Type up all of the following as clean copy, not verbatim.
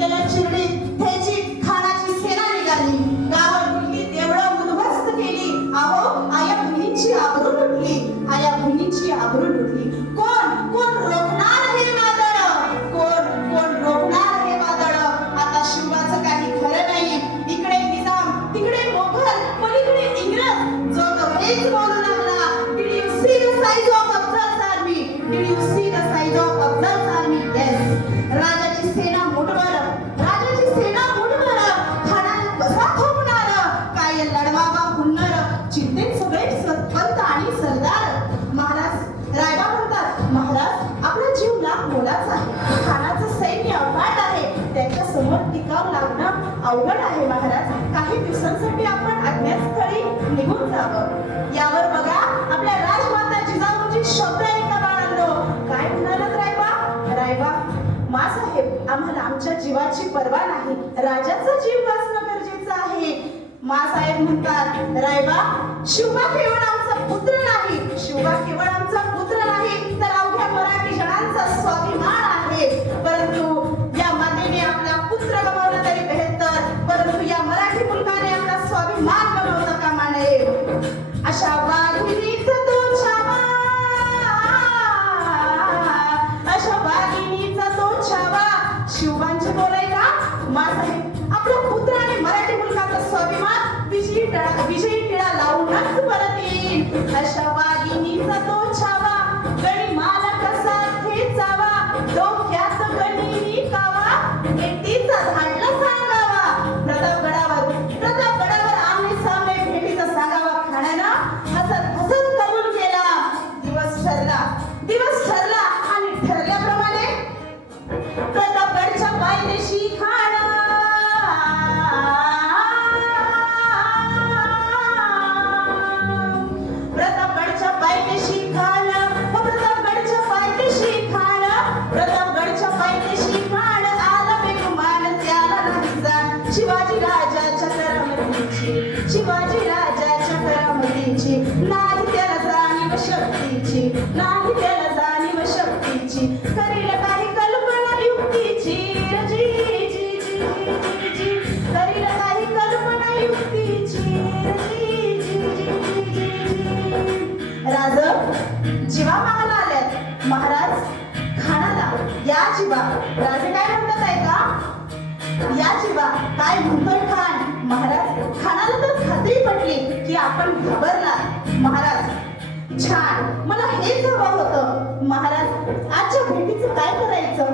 केल्या चिरडीत त्याची खानाची सेना निघाली. गावात मुलगी तेवढं उद्ध्वस्त केली. अहो आया बहिणीची आबरू लुटली. आया बहिणीची आबरू लुटली. कोण कोण रोखणार हे वादळ? कोण कोण रोखणार हे वादळ? आता शिवाचं काही खरं नाही. इकडे निजाम तिकडे मोगल पलीकडे इंग्रज. जो तो हेच बोलू लागला. Did you see the size of Afzal's army? Did you see the size of Afzal's army? Yes. राजाची सेना मुठभर. राजाची सेना मुठभर. खानाला कसा थोपणार? काय लढवावा हुन्नर. चिंतेत सगळे पंत आणि सरदार. महाराज रायबा म्हणतात, महाराज आपला जीव लाख मोलाचा आहे. खानाचं सैन्य अफाट आहे. त्याच्या समोर टिकाव लागणं अवघड आहे महाराज. काही दिवसांसाठी आपण अज्ञातस्थळी निघून जावं. यावर बघा आपल्या राजमाता जिजाऊंची शब्द ऐका बाळांनो. काय म्हणालात रायबा? रायबा, मासाहेब आम्हाला आमच्या जीवाची पर्वा नाही. राजाचा जीव वाचणं गरजेचं आहे. मासाहेब म्हणतात, रायबा शिवबा केवळ आमचा पुत्र नाही. शिवबा केवळ आमचा पुत्र नाही तर अवघ्या मराठी जणांचा स्वाभिमान आहे. परंतु या मातेने आपला पुत्र गमावला तरी बेहत्तर. परंतु या मराठी मुलगाने आपला स्वाभिमान गमावता कामा नये. अशा वाघिणीचा तो छावा. अशा वाघिणीचा तो छावा. शिवबांचे बोलाय का? मासाहेब आपला पुत्र आणि मराठी मुलगाचा स्वाभिमान विजयी टिळा लावूनच परत येईल. अशा वाघिणीचा तो छावा. गणी माला कसा ठेचावा. डोक्यात गणी कावा. एकटीचा धाडला सांगावा. प्रतापगडावर आमने सामने भेटीचा सांगावा. खाण्यानं हसत हसत कबूल केला. दिवस ठरला आणि ठरल्याप्रमाणे प्रतापगडच्या पायदेशी खाणा. प्रतापगडच्या पायदेशी खाणा. प्रतापगडच्या पायदेशी खाणा. प्रतापगडच्या पायदेशी खाणा. आला बेगुमान त्याला नाही जाण. शिवाजी राजाच्या करामतीची. शिवाजी राजाच्या करामतीची. नाही त्याला जाणीव शक्तीची. नाही त्याला जाणीव शक्तीची. करील काही कल्पना युक्तीची. जी जी जी जी जी. करील काही कल्पना युक्तीची. जी जी जी जी. राज जीवा मागायला आल्यात. महाराज खानाला या जीवा. राजे काय म्हणतात आहे का? या जीवा. काय म्हणतोय खान? महाराज खानाला तर खात्री पटली की आपण घाबरला. महाराज छान, मला हेच हवं होतं. महाराज आजच्या भेटीचं काय करायचं?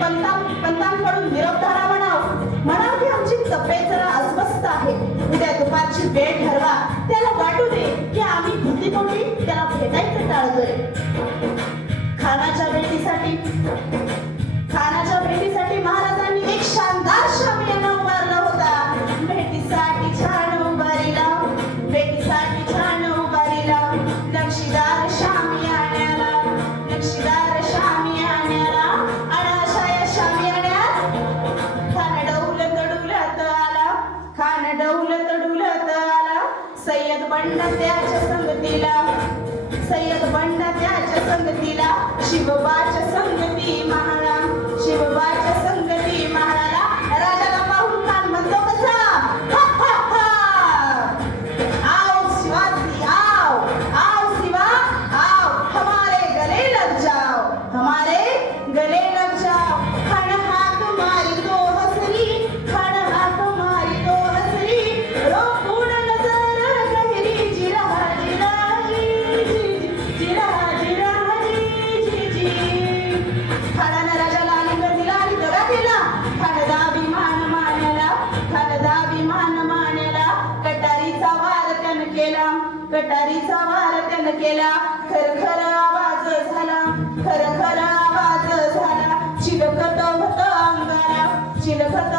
पंतांकडून निरोप धारा म्हणाव की आमची तब्येत जरा अस्वस्थ आहे. उद्या दुपारची वेळ ठरवा. त्याला वाटू दे की आम्ही भीतीपोटी त्याला भेटायचं टाळतोय. खानाच्या भेटीसाठी महाराजांनी एक शानदार शामियाना उभारला होता. भेटीसाठी छान उभारीला. भेटीसाठी छान उभारीला. नक्षीदार शामियान्याला. नक्षीदार शामियान्याला. आणि अशा या शामियान्यात खान डौलत डुलत आला. खान डौलत डुलत आला. सय्यद बंडा त्याच्या संगतीला. सय्यद बंडा त्याच्या संगतीला. शिवबाच्या संगती महाळा. शिवबाच्या संगती महाळाला. राजाला पाहून खान म्हणतो कसा? हा हा हा. आओ शिवाजी आओ. आओ शिवा आओ. हमारे गले लग जाओ. हमारे गले लग जाओ. खान हाक मारी तो हसरी. खान हाक मारी तो हसरी. रोकून नजर गहरी. जिरा जिरा जी जी. जिरा जिरा जी जी जी. खानानं राजाला आलिंगन दिला आणि दगा केला. खानदा अभिमान मानला. खानदा अभिमान मानला. कटारीचा वार त्यानं केला. कटारीचा वार त्यानं केला. खरखर आवाज झाला. खरखर आवाज झाला. चिलखत होत अंगाला. चिलखत